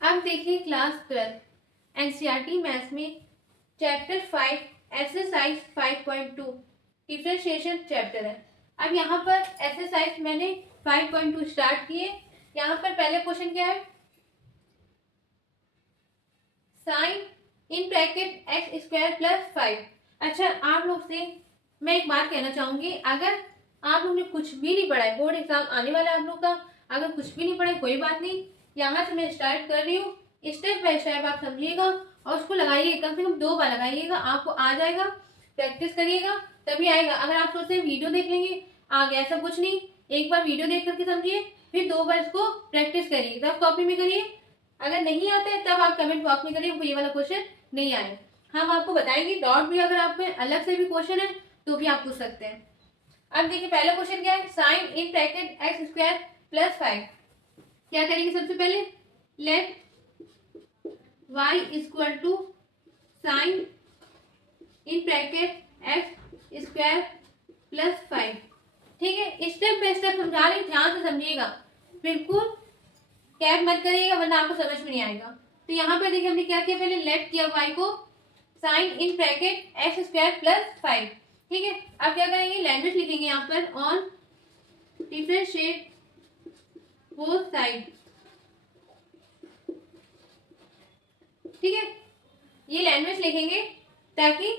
अब देखिए class 12 NCERT maths में चैप्टर 5 एक्सरसाइज 5.2 डिफरेंशिएशन चैप्टर है। अब यहाँ पर एक्सरसाइज मैंने 5.2 स्टार्ट किए। यहाँ पर पहले क्वेश्चन क्या है, sine in bracket x square plus 5। अच्छा, आप लोग से मैं एक बात कहना चाहूंगी, अगर आप लोग ने कुछ भी नहीं पढ़ा है, बोर्ड एग्जाम आने वाला है आप लोग का, अगर कुछ भी नहीं पढ़ा है कोई बात नहीं, यहाँ से मैं स्टार्ट कर रही हूँ, स्टेप बाय स्टेप आप समझिएगा और उसको लगाइए, कम से कम 2 बार लगाइएगा, आपको आ जाएगा। प्रैक्टिस करिएगा तभी आएगा। अगर आप सोचते हैं वीडियो देख लेंगे आ गया, ऐसा कुछ नहीं। एक बार वीडियो देख करके समझिए, फिर 2 बार इसको प्रैक्टिस करिए, तब कॉपी में करिए। अगर नहीं आते हैं तब आप कमेंट बॉक्स में करिए ये वाला क्वेश्चन नहीं आए, हम आपको बताएंगे। डाउट भी अगर आप में अलग से भी क्वेश्चन है तो भी आप पूछ सकते हैं। अब देखिए पहला क्वेश्चन क्या है, sine in bracket x square plus 5। क्या करेंगे सबसे पहले, let y equal to sine in bracket x square plus 5। ठीक है, स्टेप बाय स्टेप समझा रही, ध्यान से समझिएगा, बिल्कुल कैप मत करिएगा वरना आपको समझ में नहीं आएगा। तो यहाँ पे देखिए हमने क्या किया, पहले लेट किया y को sine in bracket x square plus 5। ठीक है, अब क्या करेंगे, लैंग्वेज लिखेंगे यहाँ पर, ऑन डिफरेंशिएट बोथ साइड। ठीक है, ये लैंग्वेज लिखेंगे ताकि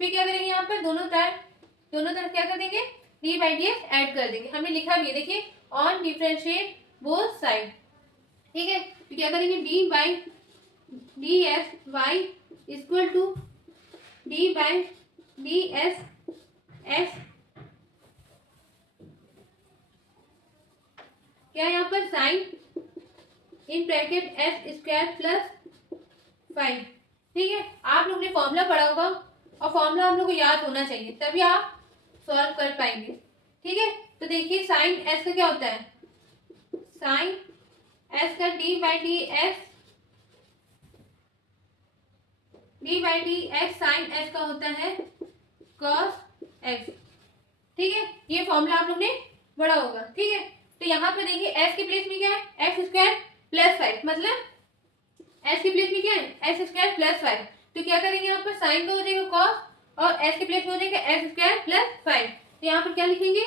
फिर क्या करेंगे, यहाँ पर दोनों तरफ क्या कर देंगे, d by d x add कर देंगे। हमने लिखा भी है देखिए, ऑन डिफरेंशिएट बोथ साइड। ठीक है, तो क्या करेंगे, d by d x y equal to d by d x x, क्या यहाँ पर sine in bracket x square plus 5। ठीक है, आप लोग ने फॉर्मूला पढ़ा होगा और फॉर्मूला आप लोग को याद होना चाहिए तभी आप सॉल्व कर पाएंगे। ठीक है, तो देखिए साइन एस का क्या होता है, साइन एस का d by d x sine S का होता है कॉस एक्स। ठीक है, ये फॉर्मूला आप लोग ने पढ़ा होगा। ठीक है, तो यहाँ पे देखिए एस के प्लेस में क्या है, एक्स स्क्वायर प्लस 5, मतलब एस के प्लेस में क्या है, एक्स स्क्वायर प्लस 5। तो क्या करेंगे यहाँ पर, साइन का हो जाएगा कॉस और एस के प्लेस में हो जाएगा एक्स स्क्वायर प्लस 5। तो यहाँ पर क्या लिखेंगे,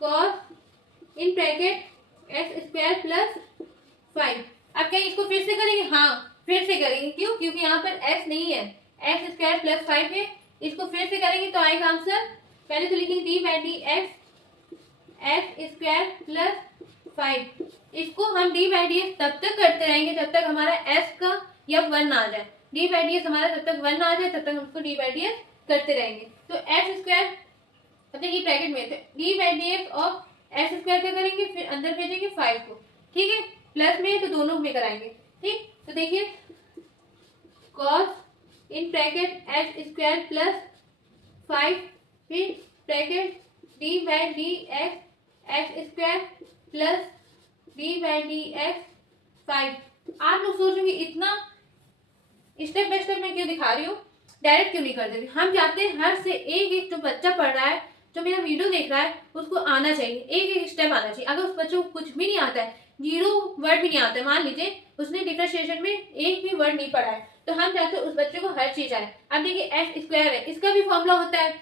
cos in bracket x square plus 5। अब क्या इसको फिर से करेंगे, हाँ फिर से करेंगे, क्यों, क्योंकि यहाँ पर एक्स नहीं है, एक्स स्क्वायर प्लस 5 है। इसको फिर से करेंगे तो आएगा आंसर, पहले तो लिखेंगे D by d x square plus 5। इसको हम डी बाई डी एस तब तक करते रहेंगे जब तक हमारा एस का या 1 आ जाए। डी बाई डी एस हमारा जब तक 1 आ जाए तब तक हम उसको डी बाई डी एस करते रहेंगे। तो एक्स स्क्वायर मतलब ये ब्रैकेट में डी बाई डी एस और एक्स स्क्वायर क्या करेंगे, फिर अंदर भेजेंगे 5 को। ठीक है, प्लस में तो दोनों में कराएंगे। ठीक, तो देखिए cos in bracket x square plus 5, फिर bracket D by d x square plus d by d x 5। आप लोग सोचोगे इतना स्टेप बाय स्टेप मैं क्यों दिखा रही हूँ, डायरेक्ट क्यों नहीं कर दे रही। हम चाहते हैं हर से एक जो बच्चा पढ़ रहा है, जो मेरा वीडियो देख रहा है, उसको आना चाहिए, एक स्टेप आना चाहिए। अगर उस बच्चे को कुछ भी नहीं आता है, 0 वर्ड भी नहीं आता है, मान लीजिए उसने डिफरेंशिएशन में एक भी वर्ड नहीं पढ़ा है, तो हम चाहते हैं उस बच्चे को हर चीज आए। अब देखिए एक्स स्क्वायर है, इसका भी फॉर्मूला होता है,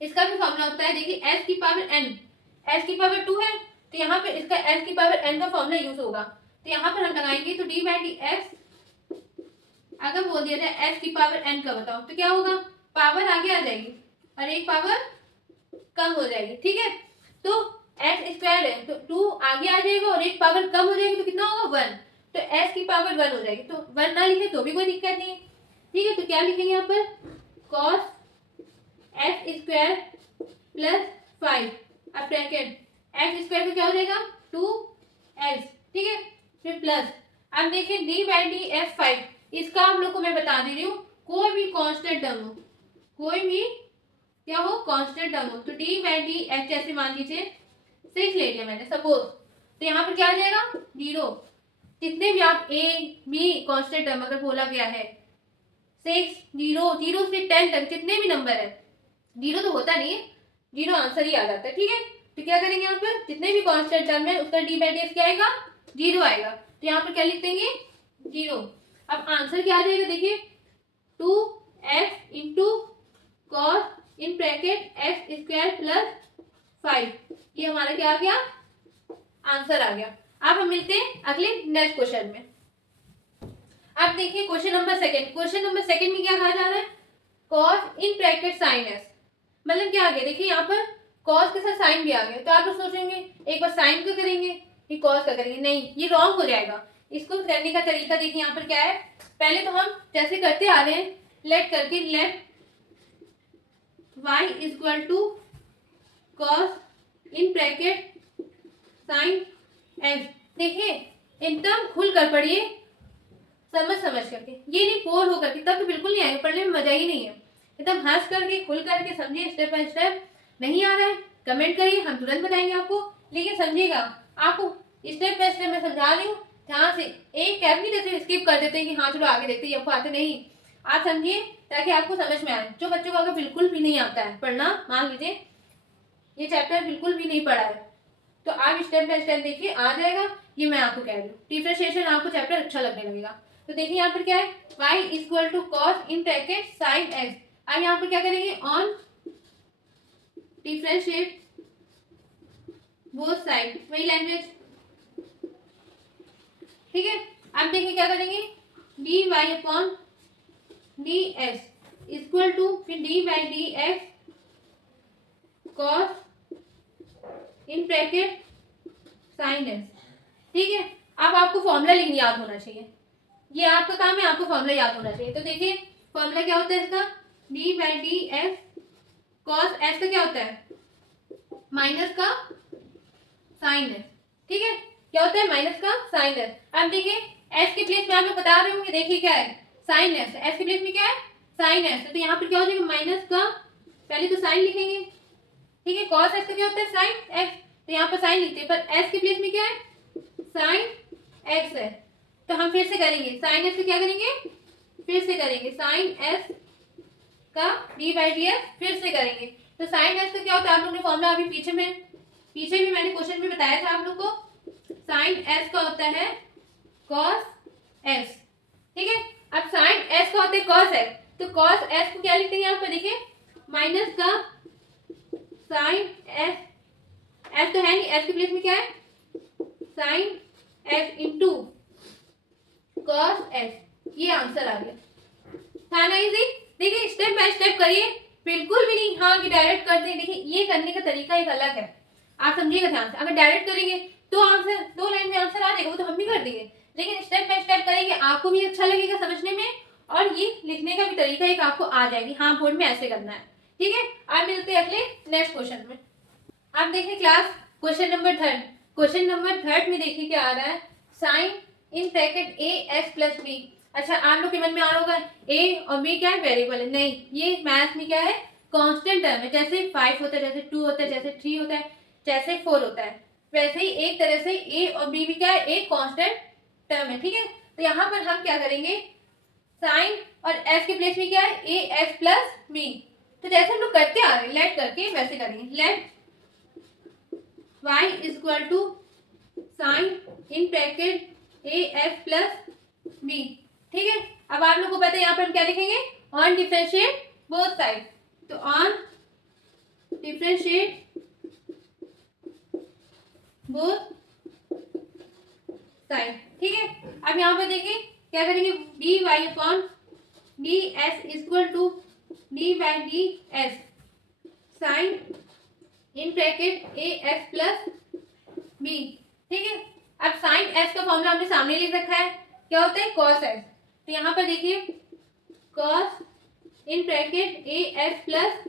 देखिए एस की पावर एन, एस की पावर 2 है, तो यहाँ पर इसका एस की पावर एन का फॉर्मूला यूज होगा। तो यहाँ पर हम लगाएंगे तो डी बाई डी एक्स, अगर बोल दिया जाए एस की पावर एन का बताओ तो क्या होगा, पावर आगे आ जाएगी और एक पावर कम हो जाएगी। ठीक है, तो एक्स स्क्वायर है तो 2 आगे आ जाएगा और एक पावर कम हो जाएगी तो कितना होगा 1, तो एस की पावर 1 हो जाएगी। तो 1 ना लिखे तो भी कोई दिक्कत नहीं है। ठीक है, तो क्या लिखेंगे यहाँ पर, कॉस एक्स स्क्वायर प्लस 5, अब ब्रैकेट एक्स स्क्वायर का क्या हो जाएगा 2x। ठीक है, फिर प्लस, अब देखिए डी बाई डी एफ 5, इसका आप लोग को मैं बता दे रही हूँ, कोई भी कांस्टेंट टर्म हो, कोई भी क्या हो कांस्टेंट टर्म हो, तो डी बाई डी एफ, जैसे मान लीजिए 6 ले लिया मैंने सपोज, तो यहाँ पर क्या आ जाएगा 0। जितने भी आप ए बी कांस्टेंट टर्म अगर बोला गया है 6 0 0 से 10 तक जितने भी नंबर है, 0 तो होता नहीं है, 0 आंसर ही आ जाता है। ठीक है, तो क्या करेंगे यहाँ पर जितने भी कांस्टेंट टर्म है उसका डी बाई डी एफ क्या आएगा 0 आएगा। तो यहाँ पर क्या लिख देंगे 0। अब आंसर क्या आ जाएगा देखिए 2x into cos in bracket x square plus 5, ये हमारा क्या आ गया आंसर आ गया। अब हम मिलते हैं अगले नेक्स्ट क्वेश्चन में। अब देखिए क्वेश्चन नंबर सेकंड में क्या कहा जा रहा है cos in bracket sine x, मतलब क्या आ गया देखिए यहाँ पर कॉस के साथ साइन भी आ गया। तो आप लोग सोचेंगे एक बार साइन का करेंगे फिर कॉस का करेंगे, नहीं ये रॉन्ग हो जाएगा। इसको करने का तरीका देखिए यहाँ पर क्या है, पहले तो हम जैसे करते आ रहे हैं लेट करके let y equal to cos in bracket sine x. देखिए एकदम खुल कर पढ़िए समझ करके, ये नहीं बोर होकर के, तब तो बिल्कुल नहीं आएगा, पढ़ने में मजा ही नहीं है। एकदम हंस करके खुल करके समझिए, स्टेप बाय स्टेप। नहीं आ रहा है कमेंट करिए, हम तुरंत बताएंगे आपको, लेकिन समझिएगा आपको स्टेप बाय स्टेप मैं समझा रही हूँ ध्यान से। एक कैप नहीं जैसे स्किप कर देते हैं कि हाँ चलो आगे देखते हैं, आपको आते नहीं, आप समझिए ताकि आपको समझ में आए। जो बच्चों को अगर बिल्कुल भी नहीं आता है पढ़ना, मान लीजिए ये चैप्टर बिल्कुल भी नहीं पढ़ा है, तो आप स्टेप बाय स्टेप देखिए आ जाएगा। ये मैं आपको कह रही हूँ, डिफरेंशिएशन आपको चैप्टर अच्छा लगने लगेगा। तो देखिए यहाँ पर क्या है y equal to cos in bracket sine x. अब यहाँ पर क्या करेंगे ऑन डिफरेंशिएट बोथ साइड, वही लैंग्वेज, ठीक है। अब देखिए क्या करेंगे dy upon dx equal to फिर dy dx cos in bracket sine x, ठीक है। अब आपको फॉर्मूला लिखनी याद होना चाहिए, ये आपका काम है, आपको फॉर्मूला याद होना चाहिए। तो देखिए फॉर्मूला क्या होता है इसका D by d x cos x का क्या होता है माइनस का साइन एक्स, ठीक है। क्या होता है माइनस का साइन एक्स। अब देखिए एक्स के प्लेस में आप लोग बता रहे होंगे, देखिए क्या है साइन एक्स, एक्स के प्लेस में क्या है साइन एक्स, तो यहाँ पर क्या हो जाएगा माइनस का, पहले तो साइन लिखेंगे, ठीक है। कॉस एक्स का क्या होता है साइन एक्स, तो यहाँ पर साइन लिखते हैं, पर एक्स के प्लेस में क्या है साइन एक्स है। तो हम फिर से करेंगे साइन एक्स का क्या करेंगे, फिर से करेंगे साइन एक्स का डी बाई डी एक्स, फिर से करेंगे। तो साइन एक्स का क्या होता है आप लोगों ने फॉर्मूला अभी पीछे भी मैंने क्वेश्चन में बताया था आप लोग को, साइन एक्स का होता है कॉस एक्स, ठीक है। अब साइन एक्स का होता है कॉस एक्स, तो कॉस एक्स को क्या लिखते हैं यहाँ पर देखिए माइनस का साइन एक्स, एक्स तो है नहीं, एक्स के प्लेस में क्या है sine x into cos x, ये आंसर आ गया, था ना इजी। देखिए स्टेप बाय स्टेप करिए, बिल्कुल भी नहीं हाँ कि डायरेक्ट कर दें। देखिए ये करने का तरीका एक अलग है, आप समझिएगा ध्यान से। अगर डायरेक्ट करेंगे तो आंसर 2 लाइन में आंसर आ जाएगा, वो तो हम भी कर देंगे, लेकिन स्टेप बाय स्टेप करेंगे आपको भी अच्छा लगेगा समझने में, और ये लिखने का भी तरीका एक आपको आ जाएगी, हाँ बोर्ड में ऐसे करना है, ठीक है। आप मिलते हैं अगले नेक्स्ट क्वेश्चन में। आप देखिए क्लास क्वेश्चन नंबर थर्ड में देखिए क्या आ रहा है sine in bracket a x plus b. अच्छा आप लोग के मन में आ रहा होगा ए और बी क्या है वेरिएबल है, नहीं ये मैथ में क्या है कांस्टेंट टर्म है। जैसे 5 होता है, जैसे 2 होता है, जैसे 3 होता है, जैसे 4 होता है, वैसे ही एक तरह से ए और बी भी क्या है एक कांस्टेंट टर्म है, ठीक है। तो यहाँ पर हम क्या करेंगे साइन और एक्स के प्लेस में क्या है ए एक्स प्लस बी, तो जैसे हम लोग करते आ रहे हैं लेट करके वैसे करेंगे। Let y equal to sine in bracket a x plus b, ठीक है। अब आप लोग को पता है यहाँ पर हम क्या लिखेंगे ऑन डिफरेंशिएट बोथ साइड, तो ऑन डिफरेंशिएट बोथ साइड, ठीक है। अब यहाँ पर देखिए क्या करेंगे d y upon d S equal to d by d S sine in bracket a x plus b, ठीक है। अब साइन एक्स का फॉर्मूला हमने सामने लिख रखा है, क्या होता है कॉस एक्स, तो यहाँ पर देखिए cos in bracket a x plus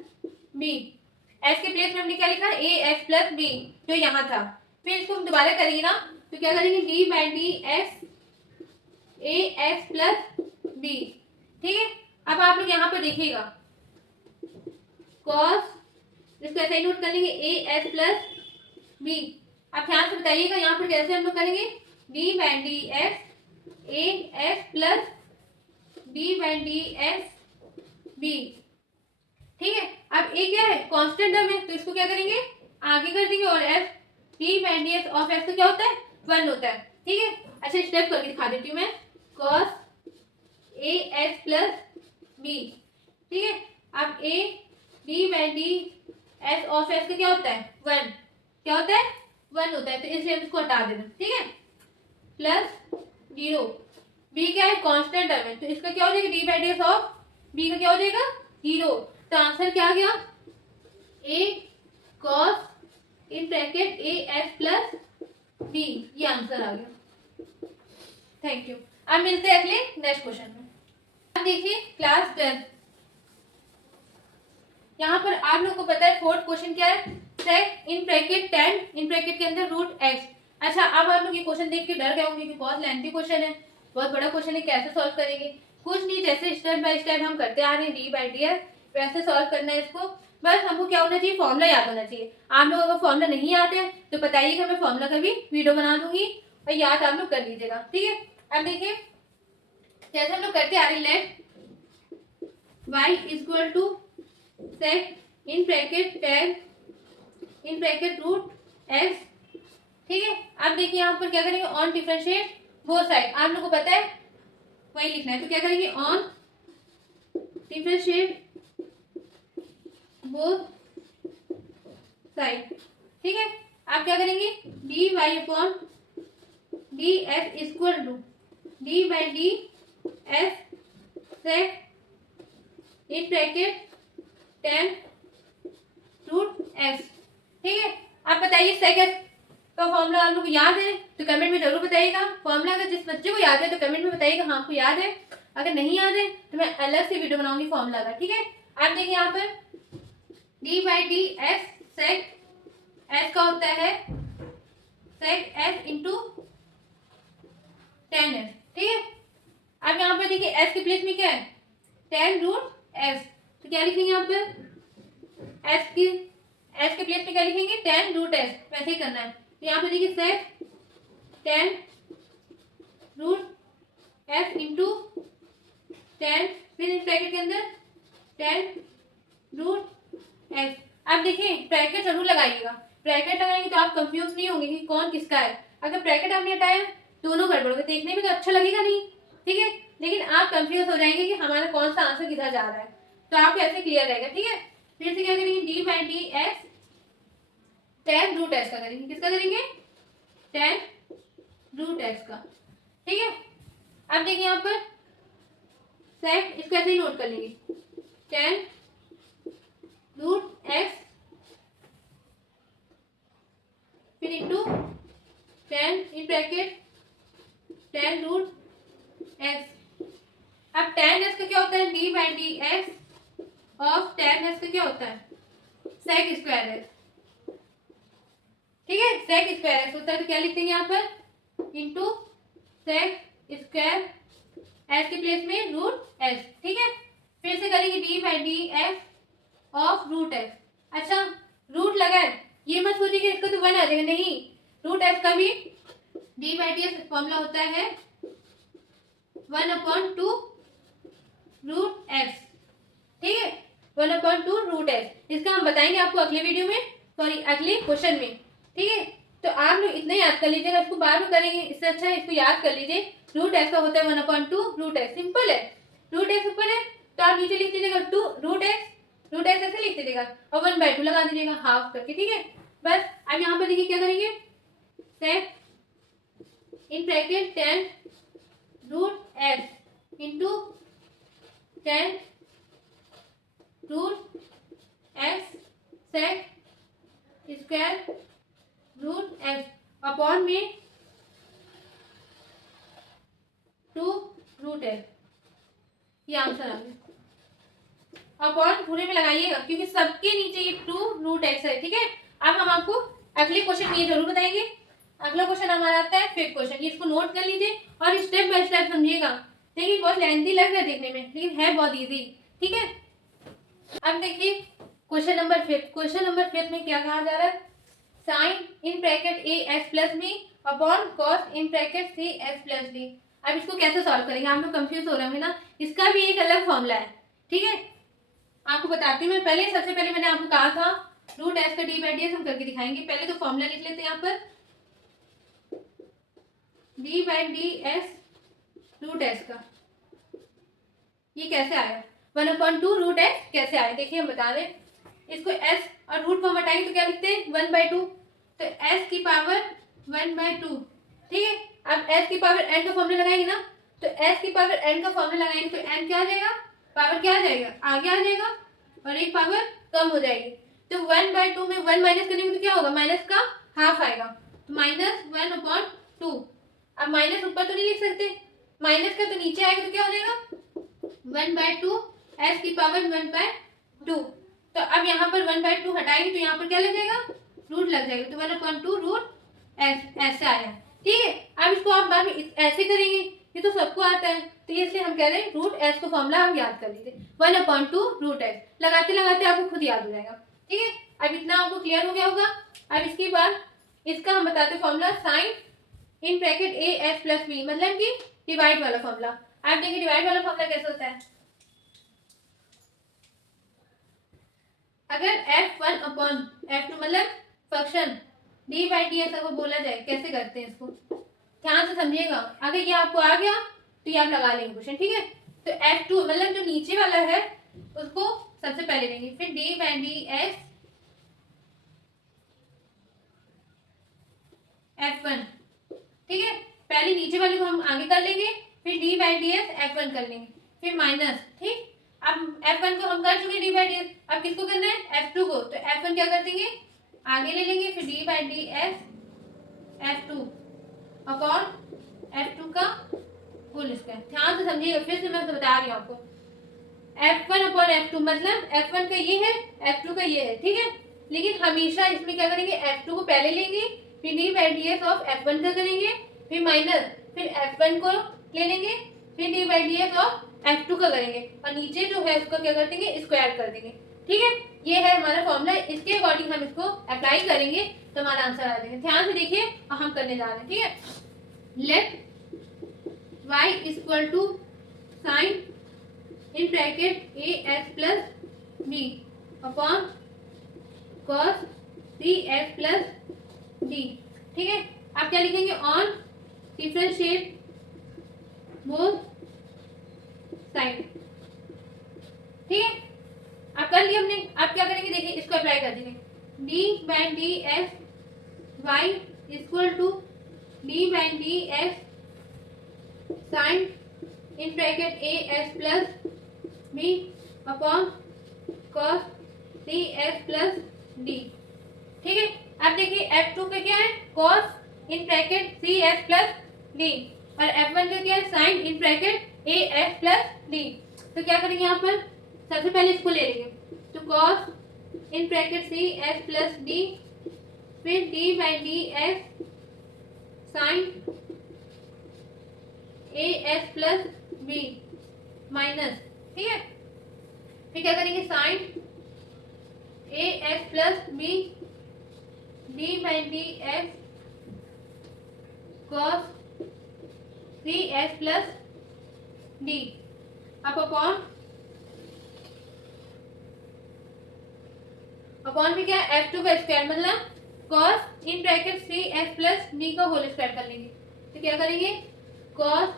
b, x के प्लेस में हमने क्या लिखा ए एक्स प्लस बी जो यहाँ था। फिर इसको हम दोबारा करेंगे ना, तो क्या करेंगे d by d x a x plus b, ठीक है। अब आप लोग यहाँ पर देखिएगा कॉस, इसको ऐसे ही नोट कर लेंगे ए एक्स प्लस बी। आप ध्यान से बताइएगा यहाँ पर कैसे हम लोग करेंगे d by d x a x plus d by d x b, ठीक है। अब ए क्या है कांस्टेंट टर्म है, तो इसको क्या करेंगे आगे कर देंगे, और F D by d x of x तो क्या होता है 1 होता है, ठीक है। अच्छा स्टेप करके दिखा देती हूँ मैं। cos a S plus b, ठीक है। अब a d by d S of x का क्या होता है 1, क्या होता है 1 होता है, तो इसलिए हम इसको हटा देना, ठीक है। प्लस 0, बी क्या है कांस्टेंट टर्म है, तो इसका क्या हो जाएगा d by d S of b का क्या हो जाएगा 0। तो आंसर क्या आ गया a cos in bracket a S plus b, ये आंसर आ गया। Thank you. अब मिलते हैं अगले नेक्स्ट क्वेश्चन में। अब देखिए क्लास 12, यहाँ पर आप लोग को पता है फोर्थ क्वेश्चन क्या है, सेक इन ब्रैकेट 10 इन ब्रैकेट के अंदर रूट एक्स। अच्छा अब आप लोग ये क्वेश्चन देख के डर गए होंगे कि बहुत लेंथी क्वेश्चन है, बहुत बड़ा क्वेश्चन है, कैसे सॉल्व करेंगे। कुछ नहीं, जैसे स्टेप बाय स्टेप हम करते आ रहे हैं डी बाई डी एस, वैसे सॉल्व करना है इसको। बस हमको क्या होना चाहिए, फॉर्मूला याद होना चाहिए। आप लोग अगर फॉर्मूला नहीं आते हैं तो बताइएगा, मैं फॉर्मूला का भी वीडियो बना दूंगी और याद आप लोग कर लीजिएगा, ठीक है। अब देखिए जैसे हम लोग करते आ रहे हैं, let y equal to sec in bracket 10 in bracket root x, ठीक है। अब देखिए यहाँ पर क्या करेंगे, ऑन डिफरेंशिएट बोथ साइड, आप लोग को पता है वही लिखना है, तो क्या करेंगे ऑन डिफरेंशिएट बोथ साइड, ठीक है। आप क्या करेंगे d y upon d S equal to d by d x sec in bracket 10 root x, ठीक है। आप बताइए सेक एक्स का फॉर्मूला आप लोग को याद है तो कमेंट में जरूर बताइएगा। फॉर्मूला अगर जिस बच्चे को याद है तो कमेंट में बताइएगा हाँ आपको याद है, अगर नहीं याद है तो मैं अलग से वीडियो बनाऊंगी फॉर्मूला का, ठीक है। आप देखिए यहाँ पर d by d x sec x का होता है सेक एस इंटू 10s, ठीक है। अब यहाँ पर देखिए एस के प्लेस में क्या है 10 रूट एस, तो क्या लिखेंगे यहाँ पर एस के प्लेस में क्या लिखेंगे 10 रूट एस, वैसे ही करना है। तो यहाँ पे देखिए सेक 10 रूट एस इंटू 10, फिर इस ब्रैकेट के अंदर 10 रूट एस। अब देखिए ब्रैकेट जरूर लगाइएगा, ब्रैकेट लगाएंगे तो आप कंफ्यूज नहीं होंगे कि कौन किसका है। अगर ब्रैकेट आपने हटाया दोनों गड़बड़ होगा, देखने में तो अच्छा लगेगा नहीं, ठीक है, लेकिन आप कंफ्यूज हो जाएंगे कि हमारा कौन सा आंसर किधर जा रहा है, तो आपको ऐसे क्लियर रहेगा, ठीक है। फिर से क्या करेंगे d by d x 10 root x का करेंगे, किसका करेंगे 10 रूट एक्स का, ठीक है। अब देखिए यहाँ पर सेक इसको ऐसे ही नोट कर लेंगे 10 रूट एक्स फिर into 10 in bracket 10 root x. अब 10s का क्या होता है d by d x of 10s का क्या होता है सेक स्क्वायर एक्स, ठीक है। सेक स्क्वायर एक्स होता है तो क्या लिखते हैं यहाँ पर इंटू सेक स्क्वायर एस के प्लेस में रूट एस, ठीक है। फिर से करेंगे d by d x of root x. अच्छा रूट लगा है, ये मत सोचिए कि इसका तो 1 आ जाएगा, नहीं, रूट एक्स का भी D by d x formula होता है 1/2 रूट एक्स, ठीक है, 1/2 रूट एक्स। इसका हम बताएंगे आपको अगले वीडियो में, सॉरी अगले क्वेश्चन में, ठीक है। तो आप लोग इतना याद कर लीजिएगा, इसको बाद में करेंगे, इससे अच्छा इसको याद कर लीजिए। रूट एक्स का होता है 1/2 रूट एक्स, सिंपल है। रूट एक्स ऊपर है तो आप नीचे लिख दीजिएगा 2 रूट एक्स ऐसे लिख दीजिएगा और 1/2 लगा दीजिएगा हाफ करके, ठीक है। बस अब यहाँ पर देखिए क्या करेंगे sec in bracket 10 root x into 10 root x sec square root x upon में 2 रूट एक्स, ये आंसर आ गया। अपॉन पूरे में लगाइएगा क्योंकि सबके नीचे ये 2 रूट एक्स है, ठीक है। अब हम आपको अगले क्वेश्चन में ये जरूर बताएंगे। अगला क्वेश्चन हमारा आता है 5th क्वेश्चन, इसको नोट कर लीजिए और स्टेप बाय स्टेप समझिएगा। देखिए बहुत लेंथी लग रहा है देखने में, लेकिन है बहुत इजी, ठीक है। अब देखिए क्वेश्चन नंबर 5, क्वेश्चन नंबर 5 में क्या कहा जा रहा है sine in bracket a S plus b upon cos in bracket c S plus d. अब इसको कैसे सॉल्व करेंगे, आप लोग कंफ्यूज हो रहे होंगे ना, इसका भी एक अलग फॉर्मूला है, ठीक है। आपको बताती हूँ मैं, पहले सबसे पहले मैंने आपको कहा था रूट एस का डी बाई डी एस हम करके दिखाएंगे। पहले तो फॉर्मूला लिख लेते हैं यहाँ पर d by d S root S का, ये कैसे आया? 1/2 रूट एस कैसे आया? देखिए हम बता दें, इसको एस और रूट को हम हटाएंगे तो क्या लिखते हैं? 1/2, तो एस की पावर 1/2, ठीक है। अब एस की पावर एन का फॉर्मूला लगाएंगे ना, तो एस की पावर एन का फॉर्मूला लगाएंगे तो एन क्या आ जाएगा? पावर क्या आ जाएगा? आगे आ जाएगा और एक पावर कम हो जाएगी। तो 1/2 में 1 माइनस करेंगे तो क्या होगा? माइनस का हाफ आएगा, तो -1/2। अब माइनस ऊपर तो नहीं लिख सकते, माइनस का तो नीचे आएगा तो क्या हो जाएगा? 1/2 एस की पावर 1/2। तो अब यहाँ पर 1/2 हटाएंगे तो यहाँ पर क्या लग जाएगा? रूट लग जाएगा, तो 1/2 रूट एस ऐसे आया, ठीक है। अब इसको आप बाद में ऐसे करेंगे, ये तो सबको आता है, तो इसलिए हम कह रहे हैं रूट एस को फॉर्मूला हम याद कर लीजिए, 1/2 रूट एस। लगाते लगाते आपको खुद याद हो जाएगा, ठीक है। अब इतना आपको क्लियर हो गया होगा। अब इसके बाद इसका हम बताते formula sine in bracket a S plus b, मतलब कि डिवाइड वाला फॉर्मूला। आप देखिए डिवाइड वाला फॉर्मूला कैसे होता है। अगर f1/f2 मतलब फंक्शन डी बाई डी ऐसा को बोला जाए, कैसे करते हैं इसको ध्यान से समझिएगा। अगर ये आपको आ गया तो ये आप लगा लेंगे क्वेश्चन, ठीक है। तो f2 मतलब जो नीचे वाला है उसको सबसे पहले लेंगे, फिर d by d S f1, ठीक है। पहले नीचे वाले को हम आगे कर लेंगे, फिर d by d S f1 कर लेंगे, फिर माइनस, ठीक। अब f1 को हम कर चुके डी बाई डी एस, अब किसको करना है? f2 को, तो f1 क्या कर देंगे? आगे ले लेंगे, फिर d by d S f2 upon f2 का होल स्क्वायर। ध्यान से समझिएगा, फिर से मैं बता रही हूँ आपको। f1/f2 मतलब f1 का ये है, f2 का ये है, ठीक है। लेकिन हमेशा इसमें क्या करेंगे? f2 को पहले लेंगे, फिर d by d S of f1 का करेंगे, फिर माइनस, फिर f1 को ले लेंगे, फिर d by d S of f2 का करेंगे, और नीचे जो है उसको क्या कर देंगे? स्क्वायर कर देंगे, ठीक है। ये है हमारा फॉर्मूला, इसके अकॉर्डिंग हम इसको अप्लाई करेंगे तो हमारा आंसर आ जाएगा। ध्यान से देखिए और हम करने जा रहे हैं, ठीक है। Let y equal to sine in bracket a S plus b upon cos c S plus d, ठीक है। आप क्या लिखेंगे? ऑन डिफरेंशिएट बोथ साइड, ठीक है। आप कर लिया हमने। आप क्या करेंगे? देखिए इसको अप्लाई कर देंगे, d by d x y equal to d by d S sine in bracket a S plus b upon cos c S plus d, ठीक है। अब देखिए f2 का क्या है? Cos in bracket c S plus d, और f1 का क्या है? Sine in bracket a S plus d. तो क्या करेंगे यहाँ पर? सबसे पहले इसको ले लेंगे, तो cos in bracket c S plus d, फिर d by d S sine a S plus b minus, ठीक है। फिर क्या करेंगे? Sine a S plus b d by d s cos c S plus d upon में क्या है? f2 का स्क्वायर मतलब cos in bracket c S plus d का होल स्क्वायर कर लेंगे। तो क्या करेंगे? Cos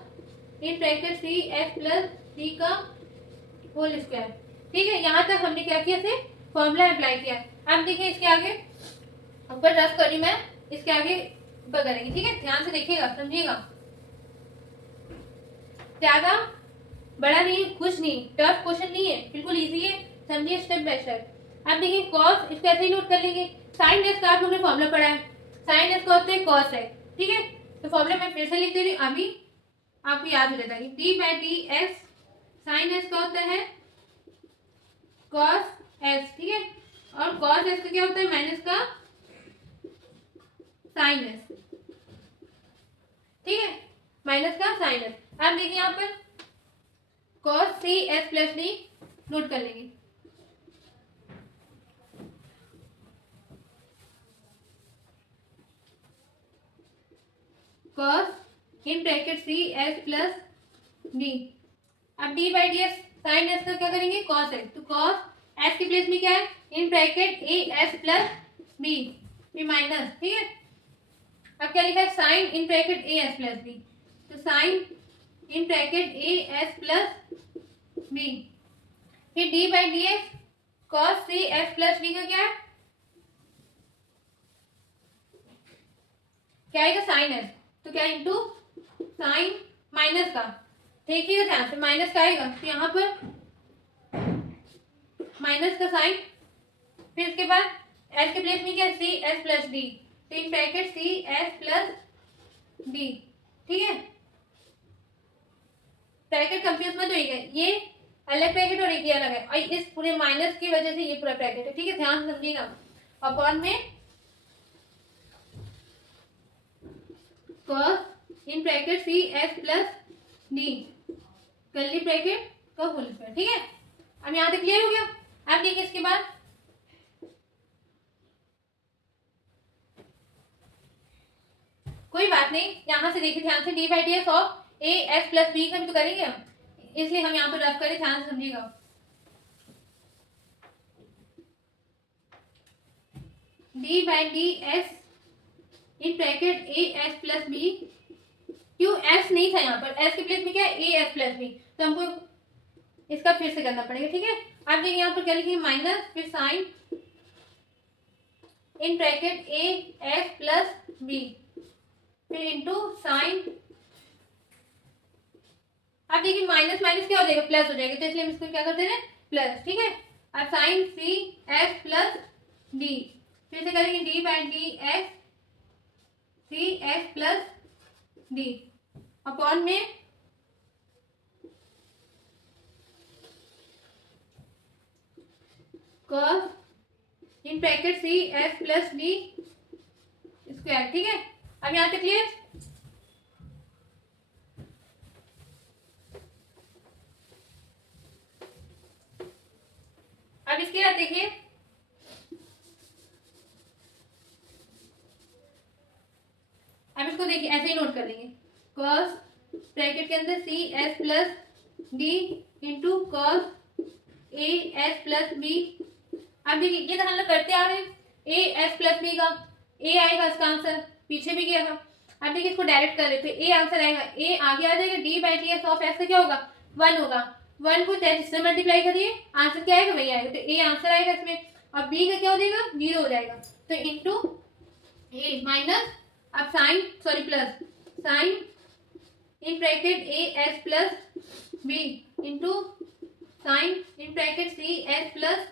in bracket c S plus d का होल स्क्वायर, ठीक है। यहाँ तक हमने क्या किया? से फॉर्मूला अप्लाई किया। अब देखिए इसके आगे ऊपर रफ करी मैं, इसके आगे ऊपर करेंगे, ठीक है। ध्यान से देखिएगा, समझिएगा, ज्यादा बड़ा नहीं, कुछ नहीं, टफ क्वेश्चन नहीं है, बिल्कुल इजी है, समझिए स्टेप बाय स्टेप। अब देखिए कॉस, इसको ऐसे ही नोट कर लेंगे। साइन एस का आप लोगों ने फॉर्मूला पढ़ा है, साइन एस का होता है कॉस है, ठीक है। तो फॉर्मूला मैं फिर से लिख दे रही हूँ, अभी आपको याद हो जाता है। D by d S sine S का होता है कॉस एस, ठीक है, और कॉस एस का क्या होता है? माइनस का साइन एस, ठीक है, माइनस का साइन एस। अब देखिए यहाँ पर cos c S plus d note कर लेंगे, cos in bracket c S plus d. अब d by d S sine S का क्या करेंगे? कॉस एस, तो कॉस एस के प्लेस में क्या है? In bracket a S plus b minus, ठीक है। अब क्या लिखा है, sine in bracket a S plus b, तो sine in bracket a S plus b, फिर d by d x cos c S plus d का क्या आएगा, साइन एस, तो क्या इंटू साइन माइनस का, देखिएगा ध्यान से, माइनस का आएगा तो यहाँ पर माइनस का साइन, फिर इसके बाद एस के प्लेस में क्या, सी एस प्लस डी, तो in bracket c S plus d, ठीक है। ब्रैकेट कंफ्यूज मत होइएगा, ये अलग ब्रैकेट और एक ये अलग है, और इस पूरे माइनस की वजह से ये पूरा ब्रैकेट है, ठीक है, ध्यान से समझिएगा। अपॉन में cos in bracket c S plus d curly bracket का होल स्क्वायर, ठीक है। अब यहाँ तक क्लियर हो गया। अब देखिए इसके बाद कोई बात नहीं, यहाँ से देखिए ध्यान से, d by d x of a S plus b का भी तो करेंगे हम, इसलिए हम यहाँ पर रफ करें, ध्यान से समझिएगा। D by d s in bracket a S plus b, क्यों एस नहीं था यहाँ पर, एस के प्लेस में क्या है, ए एस प्लस बी, तो हमको इसका फिर से करना पड़ेगा, ठीक है। अब देखिए यहाँ पर क्या लिखेंगे, माइनस फिर sine in bracket a S plus b, फिर इंटू साइन, अब देखिए माइनस माइनस क्या हो जाएगा, प्लस हो जाएगा, तो इसलिए हम इसको क्या कर दे रहे हैं, प्लस, ठीक है। अब sine c S plus d, फिर से करेंगे d by d x c S plus d upon में cos in bracket c S plus d square, ठीक है। अब यहाँ तक क्लियर। अब इसके बाद देखिए, अब इसको देखिए ऐसे ही नोट कर लेंगे, cos ब्रैकेट के अंदर c S plus d into cos a S plus b. अब देखिए ये तो हम लोग करते आ रहे हैं, ए एस प्लस बी का ए आएगा इसका आंसर, पीछे भी किया था। अब देखिए इसको डायरेक्ट कर रहे, तो ए आंसर आएगा, ए आगे आ जाएगा, d by d x of x का क्या होगा, 1 होगा, 1 को जिससे मल्टीप्लाई करिए आंसर क्या आएगा, वही आएगा, तो ए आंसर आएगा इसमें। और बी का क्या हो जाएगा, 0 हो जाएगा, तो इंटू ए माइनस, अब sine sorry plus sine in bracket a S plus b into sine in bracket c S plus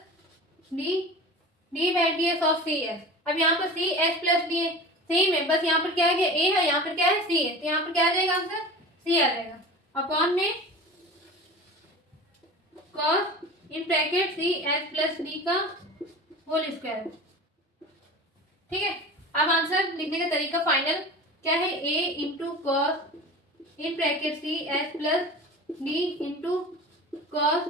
d d by d S of c s. अब यहाँ पर सी एस प्लस डी है, same है, बस यहाँ पर क्या है, ए है, यहाँ पर क्या है, सी है, तो यहाँ पर क्या आ जाएगा आंसर, सी आ जाएगा, अपॉन में cos in bracket c S plus d का होल स्क्वायर, ठीक है। अब आंसर लिखने का तरीका फाइनल क्या है, a into cos in bracket c S plus d into cos.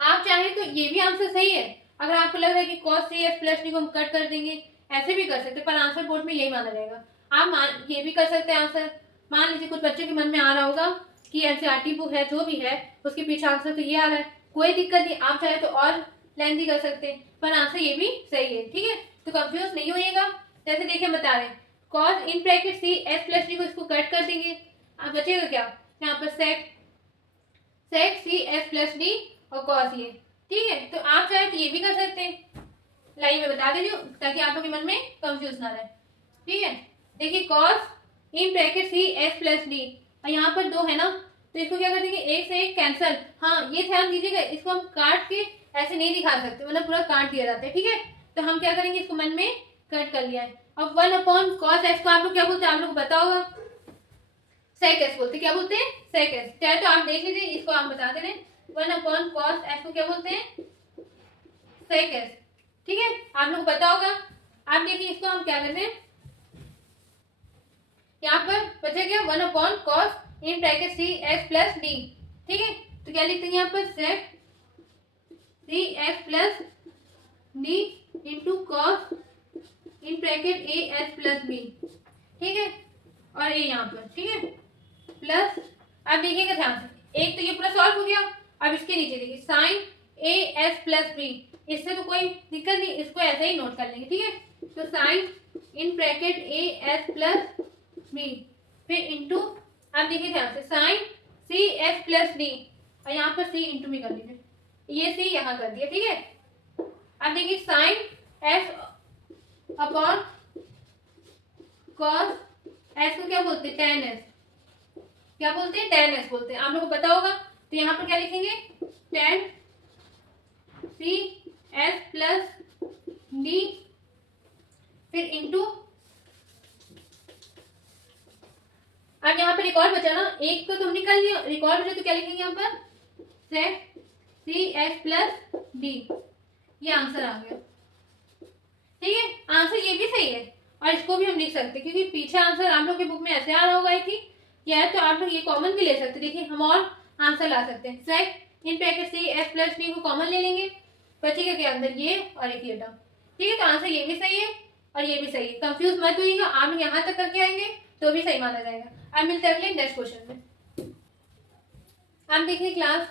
आप चाहें तो ये भी आंसर सही है, अगर आपको लग रहा है कि cos c S plus d को हम कट कर देंगे, ऐसे भी कर सकते, पर आंसर बोर्ड में यही माना जाएगा। आप ये भी कर सकते हैं आंसर, मान लीजिए कुछ बच्चों के मन में आ रहा होगा कि एनसीईआरटी बुक है जो भी है उसके पीछे आंसर तो ये आ रहा है, कोई दिक्कत नहीं, आप चाहे तो और लेंथी कर सकते हैं, पर आंसर ये भी सही है, ठीक है। तो कंफ्यूज नहीं होइएगा। जैसे देखिए बता रहे हैं, cos in bracket c S plus d को इसको कट कर देंगे, अब बचेगा क्या, यहाँ पर सेक सेक सी एस प्लस डी और कॉस ये, ठीक है। तो आप चाहे तो ये भी कर सकते हैं, लाइव में बता दीजिए ताकि आप लोग के मन में कंफ्यूज ना रहे, ठीक है। देखिए cos in bracket c S plus d, और यहाँ पर 2 है ना, तो इसको क्या कर देंगे, एक से एक कैंसल। हाँ ये ध्यान दीजिएगा, इसको हम काट के ऐसे नहीं दिखा सकते, मतलब पूरा काट दिया जाता है, ठीक है। तो हम क्या करेंगे, इसको मन में कट कर लिया है। अब 1 अपॉन कॉस एस को आप लोग क्या बोलते हैं, आप लोग को पता होगा, सेक एस बोलते, क्या बोलते हैं, सेक एस, चाहे तो आप देख लीजिए, इसको आप बता दे रहे, 1 अपॉन कॉस एस को क्या बोलते हैं, सेक एस, ठीक है, आप लोग को पता होगा। आप देखिए इसको हम क्या करते हैं, यहाँ पर बचा गया 1 upon cos in bracket c S plus d, ठीक है। तो क्या लिखते हैं यहाँ पर, sec c S plus d into cos in bracket a S plus b, ठीक है, और ए यहाँ पर, ठीक है, प्लस। अब देखिएगा ध्यान से, एक तो ये पूरा सॉल्व हो गया। अब इसके नीचे देखिए sine a S plus b, इससे तो कोई दिक्कत नहीं, इसको ऐसे ही नोट कर लेंगे, ठीक है। तो sine in bracket a S plus b, फिर इंटू, अब देखिए ध्यान से, sine c S plus d, और यहाँ पर सी इंटू में कर लीजिए, ये सी यहाँ कर दिया, ठीक है। अब देखिए sine s upon cos s को क्या बोलते हैं, टेन एस, क्या बोलते हैं, टेन एस बोलते हैं, आप लोगों को पता होगा। तो यहाँ पर क्या लिखेंगे, tan c S plus d, फिर इंटू, अब यहाँ पर एक और बचा ना, एक तो हमने कर लिया, एक और बचा, तो क्या लिखेंगे यहाँ पर, sec c S plus d, ये आंसर आ गया, ठीक है। आंसर ये भी सही है, और इसको भी हम लिख सकते हैं, क्योंकि पीछे आंसर आप लोग के बुक में ऐसे आ रहा होगा आई थिंक, या तो आप लोग ये कॉमन भी ले सकते, देखिए हम और आंसर ला सकते हैं, sec in bracket c S plus d को कॉमन ले लेंगे, बचेगा के अंदर ये और एक ये टर्म, ठीक है। तो आंसर ये भी सही है और ये भी सही है, कंफ्यूज मत होइएगा, आप यहाँ तक करके आएंगे तो भी सही माना जाएगा। अब मिलते हैं अगले नेक्स्ट क्वेश्चन में। अब देखिए class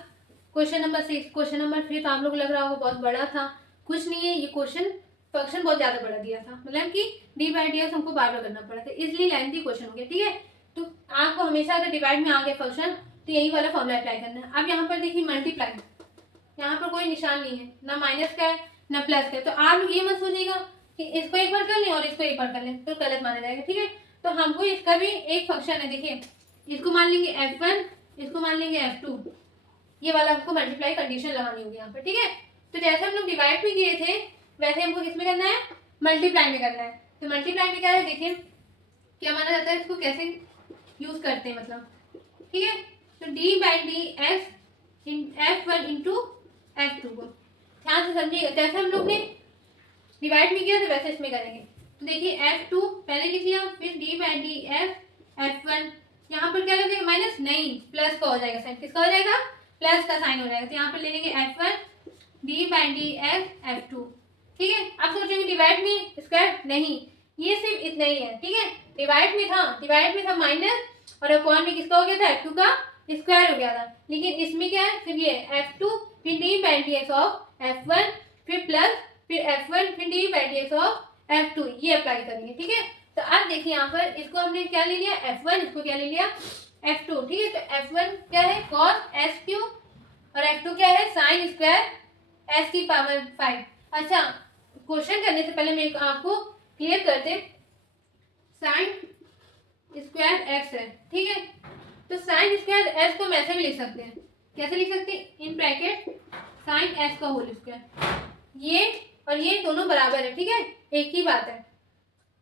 question number 6, question number 3 तो आप लोग लग रहा होगा बहुत बड़ा था, कुछ नहीं है, ये क्वेश्चन फंक्शन बहुत ज्यादा बड़ा दिया था, मतलब कि डी बाई डी एक्स हमको बार बार करना पड़ा था, इसलिए लेंथी क्वेश्चन हो गया, ठीक है। तो आपको हमेशा अगर डिवाइड में आ गया फंक्शन तो यही वाला फॉर्मूला अप्लाई करना है। अब यहाँ पर देखिए मल्टीप्लाई, यहाँ पर कोई निशान नहीं है, ना माइनस का है ना प्लस का है, तो आप लोग ये मत सोचिएगा कि इसको एक बार कर लें और इसको एक बार कर लें तो गलत माना जाएगा, ठीक है। तो हमको इसका भी एक फंक्शन है, देखिए इसको मान लेंगे f1, इसको मान लेंगे f2, ये वाला हमको मल्टीप्लाई कंडीशन लगानी होगी यहाँ पर, ठीक है। तो जैसे हम लोग डिवाइड में किए थे वैसे हमको किसमें करना है, मल्टीप्लाई में करना है। तो मल्टीप्लाई में क्या है, देखिए क्या माना जाता है, इसको कैसे यूज करते हैं मतलब, ठीक है। तो d by d x in f1 into f2 को ध्यान से समझिएगा, जैसे हम लोग ने डिवाइड में किया तो वैसे इसमें करेंगे। तो देखिए f2 पहले लिख लिया, फिर d by D F f1, यहाँ पर क्या लगेगा, माइनस नहीं प्लस का हो जाएगा साइन, किसका हो जाएगा, प्लस का साइन हो जाएगा, तो यहाँ पर ले लेंगे f1 D by D F f2, ठीक है। अब सोचेंगे डिवाइड में स्क्वायर, नहीं ये सिर्फ इतना ही है, ठीक है। डिवाइड में था माइनस और अपॉन में किसका हो गया था, f2 का स्क्वायर हो गया था, लेकिन इसमें क्या है, सिर्फ ये f2 फिर d by d x of f1 फिर प्लस फिर f1 फिर d by d x of f2, ये अप्लाई करेंगे, ठीक है। तो अब देखिए यहाँ पर इसको हमने क्या ले लिया f1, इसको क्या ले लिया f2, ठीक है। तो f1 क्या है cos s क्यू और f2 क्या है साइन स्क्वायर s की पावर 5। अच्छा क्वेश्चन करने से पहले मैं आपको क्लियर करते, साइन स्क्वायर x है, ठीक है। तो साइन स्क्वायर s को हम ऐसे भी लिख सकते हैं, कैसे लिख सकते हैं, इन ब्रैकेट साइन s का होल स्क्वायर, ये और ये दोनों बराबर है, ठीक है, एक ही बात है।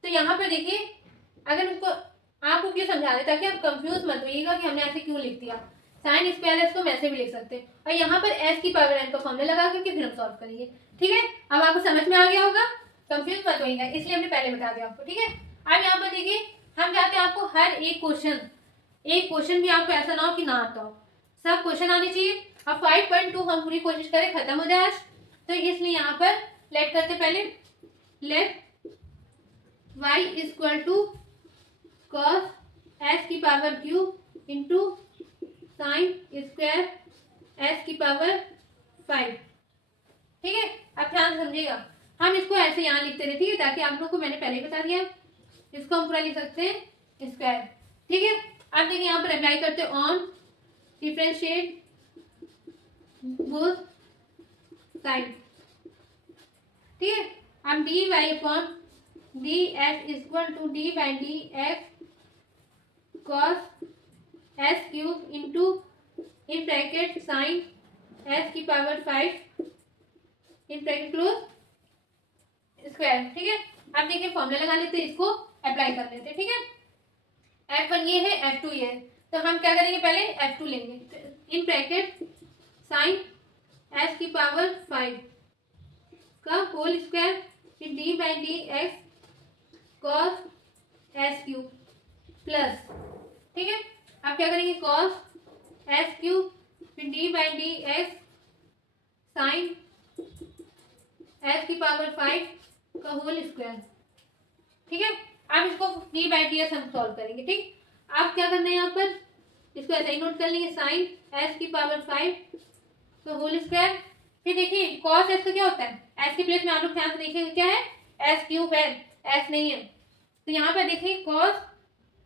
तो यहाँ पर देखिए अगर उसको आपको क्यों समझा रहे ताकि आप कंफ्यूज मत होइएगा कि हमने ऐसे क्यों लिख दिया, साइन स्क्वायर एस को हम ऐसे भी लिख सकते हैं, और यहाँ पर एस की पावर एन का फॉर्मूला लगा करके फिर हम सॉल्व करेंगे, ठीक है। अब आपको समझ में आ गया होगा, कंफ्यूज मत होइएगा, इसलिए हमने पहले बता दिया आपको, ठीक है। अब यहाँ पर देखिए हम चाहते हैं आपको हर एक क्वेश्चन भी आपको ऐसा ना हो कि ना आता हो, सब क्वेश्चन आने चाहिए। अब 5.2 हम पूरी कोशिश करें खत्म हो जाए आज, तो इसलिए यहाँ पर लेट करते पहले, let y equal to cos s की power q into sine square s की पावर 5, ठीक है। अब ध्यान समझिएगा, हम इसको ऐसे यहाँ लिखते रहे, ठीक है, ताकि आप लोग को मैंने पहले ही बता दिया, इसको हम पूरा लिख सकते हैं स्क्वायर, ठीक है। अब देखिए यहाँ पर अप्लाई करते ऑन डिफरेंशिएट बोथ साइड, ठीक है। अब d y upon d x equal to d by d x cos s cube into in bracket sine s की power 5 in bracket close square, ठीक है। अब देखिए फॉर्मूला लगा लेते हैं, इसको अप्लाई कर लेते हैं, ठीक है। f1 ये है, f2 ये है, तो हम क्या करेंगे, पहले f2 लेंगे, इन ब्रैकेट साइन एस की पावर 5 का होल स्क्वायर फिर d by d x cos s cube plus, ठीक है। अब क्या करेंगे, कॉस एस क्यूब फिर d by d x sine s की पावर 5 का होल स्क्वायर, ठीक है। अब इसको डी बाई डी एक्स हम सॉल्व करेंगे, ठीक। अब क्या करना है, यहाँ पर इसको ऐसे ही नोट कर लेंगे, साइन एस की पावर 5 का होल स्क्वायर, फिर देखिए कॉस एस का क्या होता है, एस की प्लेस में आप लोग ध्यान से देखिएगा क्या है, एस क्यूब है, एस नहीं है, तो यहाँ पर देखिए cos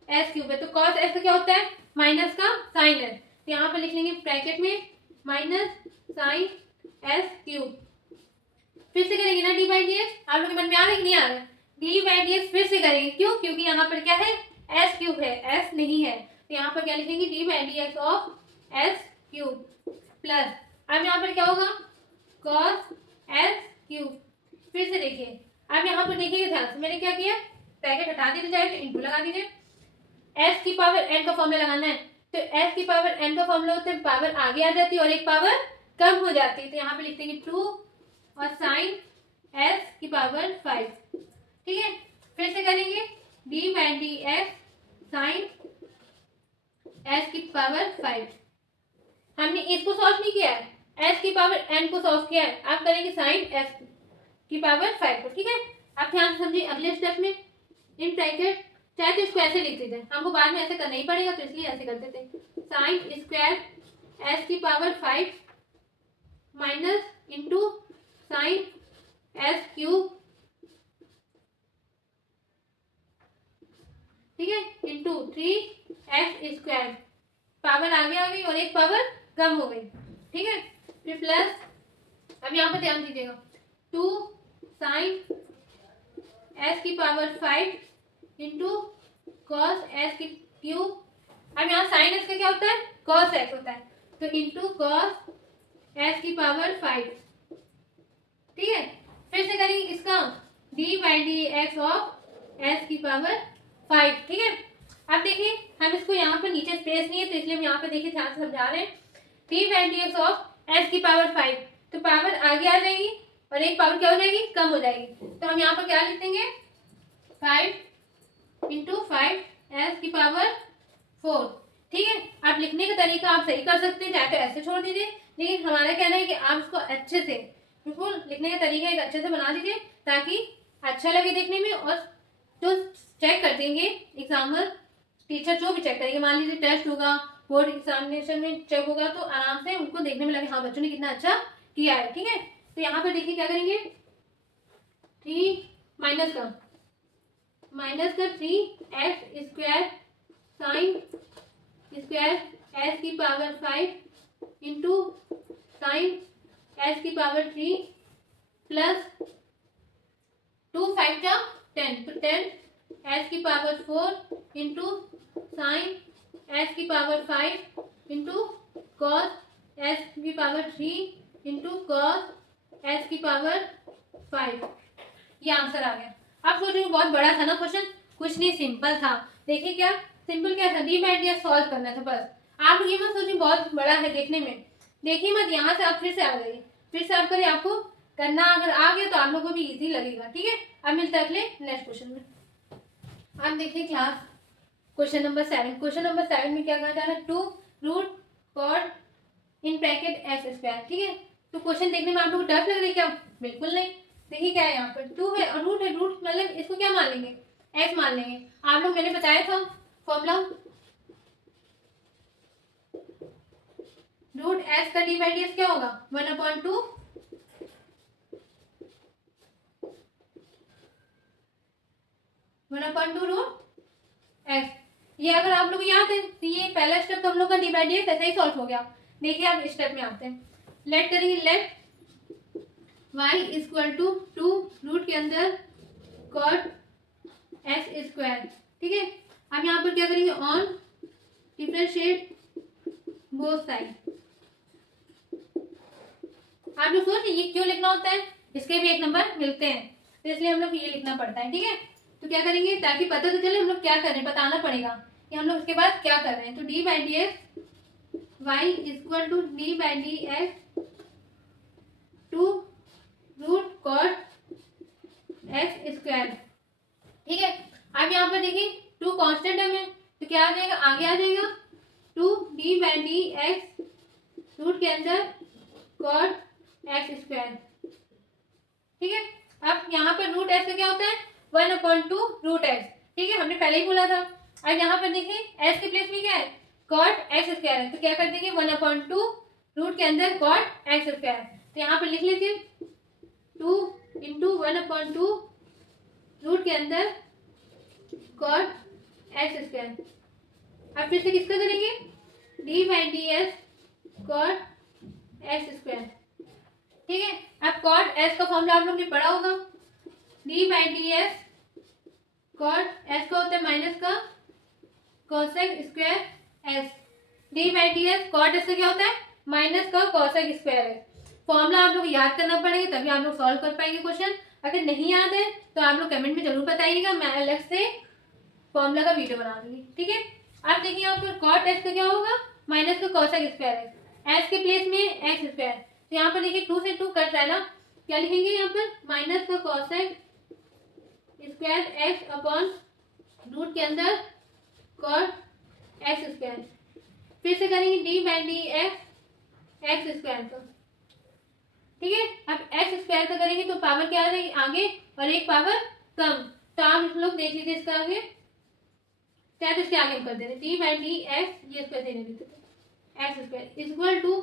s क्यूब है, तो cos s का क्या होता है, माइनस का साइन है, तो यहाँ पर लिख लेंगे ब्रैकेट में माइनस साइन s क्यूब। फिर से करेंगे ना डी बाई डी एक्स, आप लोग के मन में आ रहा है कि नहीं आ रहा है, डी बाई डी एक्स फिर से करेंगे, क्यों, क्योंकि यहाँ पर क्या है, एस क्यूब है, एस नहीं है, तो यहाँ पर क्या लिखेंगे, D by d x of S cube plus, अब यहाँ पर क्या होगा, कॉस एस क्यूब। फिर से देखिए, अब यहाँ पर देखिए ध्यान से, मैंने क्या किया, ब्रैकेट हटा दीजिए जाए तो इंटू लगा दीजिए, एस की पावर एन का फॉर्मूला लगाना है, तो एस की पावर एन का फॉर्मूला होता है, पावर आगे आ जाती है और एक पावर कम हो जाती है, तो यहाँ पे लिख देंगे 2 और साइन s की पावर 5, ठीक है। फिर से करेंगे d by d x sine s की पावर 5, हमने इसको सॉल्व नहीं किया है, s की पावर n को सॉल्व किया है, आप करेंगे साइन s की पावर 5 को, ठीक है। आप ध्यान से समझिए, अगले स्टेप में इन ब्रैकेट, चाहे तो इसको ऐसे लिख दीजिए, हमको बाद में ऐसे करना ही पड़ेगा तो इसलिए ऐसे करते थे, साइन स्क्वायर s की power 5 minus into sine S cube, ठीक है, इंटू 3x स्क्वायर, पावर आगे आ गई और एक पावर कम हो गई, ठीक है। फिर प्लस, अब यहाँ पर ध्यान दीजिएगा, 2 साइन एस की पावर 5 इंटू कॉस एस की क्यूब, अब यहाँ साइन एस का क्या होता है, कॉस एस होता है, तो इंटू कॉस एस की पावर 5, ठीक है। फिर से करेंगे इसका d by d x of s की पावर 5, ठीक है। अब देखिए, हम इसको यहाँ पर नीचे स्पेस नहीं है तो इसलिए हम यहाँ पे देखिए ध्यान से समझा रहे हैं, d by d x of s की पावर 5, तो पावर आगे आ जाएगी और एक पावर क्या हो जाएगी, कम हो जाएगी, तो हम यहाँ पर क्या लिख देंगे, 5 इंटू 5 s की पावर 4, ठीक है। आप लिखने का तरीका आप सही कर सकते हैं, चाहे तो ऐसे छोड़ दीजिए, लेकिन हमारा कहना है कि आप इसको अच्छे से, बिल्कुल लिखने का तरीका एक अच्छे से बना दीजिए ताकि अच्छा लगे देखने में, और जो चेक कर देंगे एग्जाम्पल टीचर, जो भी चेक करेंगे, मान लीजिए टेस्ट होगा, बोर्ड एग्जामिनेशन में चेक होगा, तो आराम से उनको देखने में लगे हाँ बच्चों ने कितना अच्छा किया है, ठीक है। तो यहाँ पर देखिए क्या करेंगे, 3 माइनस का 3x square sine square s की पावर 5 इंटू साइन s की पावर 3 प्लस 2 5 का 10, तो 10 s की पावर 4 इंटू साइन s की पावर 5 इंटू कॉस s की पावर 3 इंटू कॉस s की पावर 5, ये आंसर आ गया। आप सोच रहे हो बहुत बड़ा था ना क्वेश्चन, कुछ नहीं, सिंपल था। देखिए क्या सिंपल क्या था, D by d x solve करना था बस। आप ये मत सोचिए बहुत बड़ा है देखने में, देखिए मत, यहाँ से आप फिर से आ जाइए, फिर से आप करिए, आपको करना अगर आ गया तो आप लोगों को भी इजी लगेगा, ठीक है। अब मिलते हैं अगले नेक्स्ट क्वेश्चन में। आप देखिए class question number 7, question number 7 में क्या कहा जा रहा है, 2 root cot in bracket x square, ठीक है। तो क्वेश्चन देखने में आप लोग को टफ लग रही है क्या, बिल्कुल नहीं। देखिए क्या है, यहाँ पर 2 है और रूट है, रूट मतलब इसको क्या मान लेंगे, एक्स मान लेंगे। आप लोग मैंने बताया था फॉर्मूला, रूट एक्स का डी बाई डी एक्स क्या होगा, 1/2 रूट एक्स। ये अगर आप लोग याद है तो ये पहला स्टेप तो हम लोग का डी बाई डी एक्स ऐसा ही सॉल्व हो गया। देखिए आप स्टेप में आते हैं, लेट करेंगे, let y equal to 2 root के अंदर कॉट एक्स स्क्वायर, ठीक है। अब यहाँ पर क्या करेंगे, ऑन डिफरेंशिएट बोथ साइड। आप लोग सोचिए ये क्यों लिखना होता है, इसके भी 1 नंबर मिलते हैं तो इसलिए हम लोग ये लिखना पड़ता है, ठीक है। तो क्या करेंगे, ताकि पता तो चले हम लोग क्या कर रहे हैं, बताना पड़ेगा कि हम लोग इसके बाद क्या कर रहे हैं। तो d by d x y equal to d by d x 2 root cot x square, ठीक है। अब यहाँ पर देखिए 2 कांस्टेंट है में, तो क्या आ जाएगा, आगे आ जाएगा 2 d by d x root के अंदर कॉट एक्स स्क्वायर, ठीक है। अब यहाँ पर रूट एक्स का क्या होता है, 1/2 रूट एक्स, ठीक है, हमने पहले ही बोला था। अब यहाँ पर देखिए एक्स के प्लेस में क्या है, कॉट एक्स स्क्वायर है, तो क्या कर देंगे 1/2 रूट के अंदर कॉट एक्स स्क्वायर, तो यहाँ पर लिख लीजिए 2 इंटू 1/2 रूट के अंदर कॉट एक्स स्क्वायर। अब फिर से किसका करेंगे, d by d s cot x square. ठीक है, अब कॉट एस का फॉर्मूला आप लोग ने पढ़ा होगा, d by d s cot s का होता है माइनस का cosec square s. D by d s cot s का क्या होता है, माइनस का कोसेक स्क्वायर एस। फॉर्मूला आप लोग याद करना पड़ेगा, तभी आप लोग सॉल्व कर पाएंगे क्वेश्चन। अगर नहीं याद है तो आप लोग कमेंट में जरूर बताइएगा, मैं अलग से फॉर्मूला का वीडियो बना दूंगी। ठीक है, आप देखिए यहाँ पर कॉट एस का क्या होगा, माइनस का कोसेक स्क्वायर एस, एस के प्लेस में एक्स स्क्वायर। तो यहाँ पर देखिए 2 से 2 कट रहा है ना, क्या लिखेंगे यहाँ पर, माइनस का cosec square x upon root के अंदर कॉट एक्स स्क्वायर। फिर से करेंगे d by d x square का। ठीक है, अब एक्स स्क्वायर का करेंगे तो पावर क्या आ रही आगे और एक पावर कम, तो आप लोग देख लीजिए इसका आगे, चाहे तो इसके आगे हम कर दे रहे डी बाई डी एक्स, ये स्क्वायर देने देते थे, x square equal to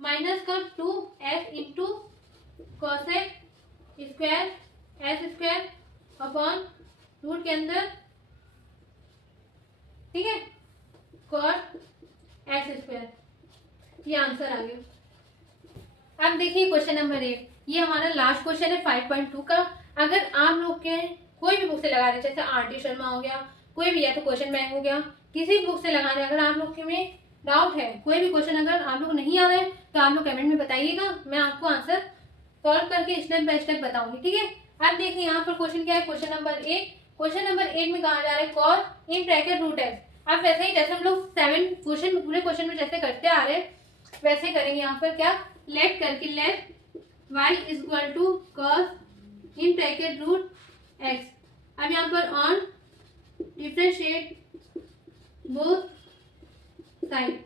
minus का 2x into cosec square s square upon root के अंदर, ठीक है, कॉट एक्स स्क्वायर। ये आंसर आ गया। अब देखिए क्वेश्चन नंबर 8, ये हमारा लास्ट क्वेश्चन है 5.2 का। अगर आप लोग के कोई भी बुक से लगा रहे, जैसे आर.टी. शर्मा हो गया, कोई भी, या तो क्वेश्चन बैंक हो गया, किसी भी बुक से लगा रहे, अगर आप लोग के में डाउट है, कोई भी क्वेश्चन अगर आप लोग नहीं आ रहे तो आप लोग कमेंट में बताइएगा, मैं आपको आंसर सॉल्व करके स्टेप बाय स्टेप बताऊंगी। ठीक है, अब देखिए यहाँ पर क्वेश्चन क्या है, क्वेश्चन नंबर 8। क्वेश्चन नंबर 8 में कहा जा रहा है cos in bracket root x. अब वैसे ही जैसे हम लोग 7 क्वेश्चन पूरे क्वेश्चन में जैसे करते आ रहे वैसे करेंगे। यहाँ पर क्या लेट करके, let y is equal to cos in bracket root x. अब यहाँ पर ऑन डिफरेंशिएट बोथ साइड।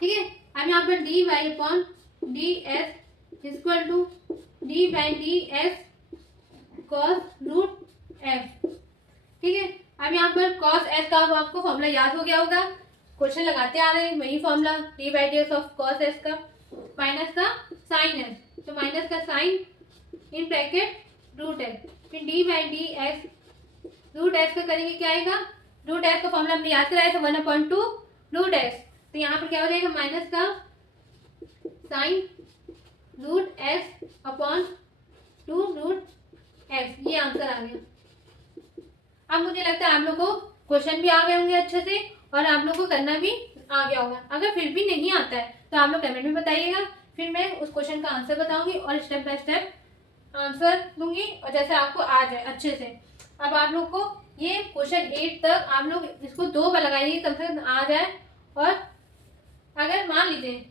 ठीक है, अब यहाँ पर d y upon d S equal to d by d s cos root f. ठीक है, अब यहाँ पर कॉस एस का अब आपको फॉर्मूला याद हो गया होगा, क्वेश्चन लगाते आ रहे हैं वही formula, d by d S of cos s का माइनस का साइन एस, तो माइनस का sine in bracket root s, फिर d by d S root S का करेंगे, क्या आएगा, रूट एस का फॉर्मूला हमने याद कराया था 1/2 रूट एस, तो यहाँ पर क्या हो जाएगा, माइनस का sine root s upon 2 root s. ये आंसर आ गया। अब मुझे लगता है आप लोगों को क्वेश्चन भी आ गए होंगे अच्छे से और आप लोगों को करना भी आ गया होगा। अगर फिर भी नहीं आता है तो आप लोग कमेंट में बताइएगा, फिर मैं उस क्वेश्चन का आंसर बताऊंगी और स्टेप बाय स्टेप आंसर दूंगी और जैसे आपको आ जाए अच्छे से। अब आप लोग को ये क्वेश्चन 8 तक आप लोग इसको 2 बार लगाइए, कम से कम आ जाए। और अगर मान लीजिए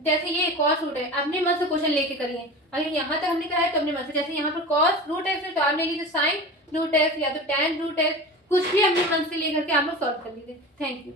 जैसे ये कॉस रूट है, अपने मन से क्वेश्चन लेके करिए। अगर यहाँ तक हमने कराया तो अपने मन से, जैसे यहाँ पर कॉस रूट एक्स है तो आप ले लीजिए साइन रूट एक्स या तो टैन रूट एक्स, कुछ भी अपने मन से लेकर के आप लोग सॉल्व कर लीजिए। Thank you.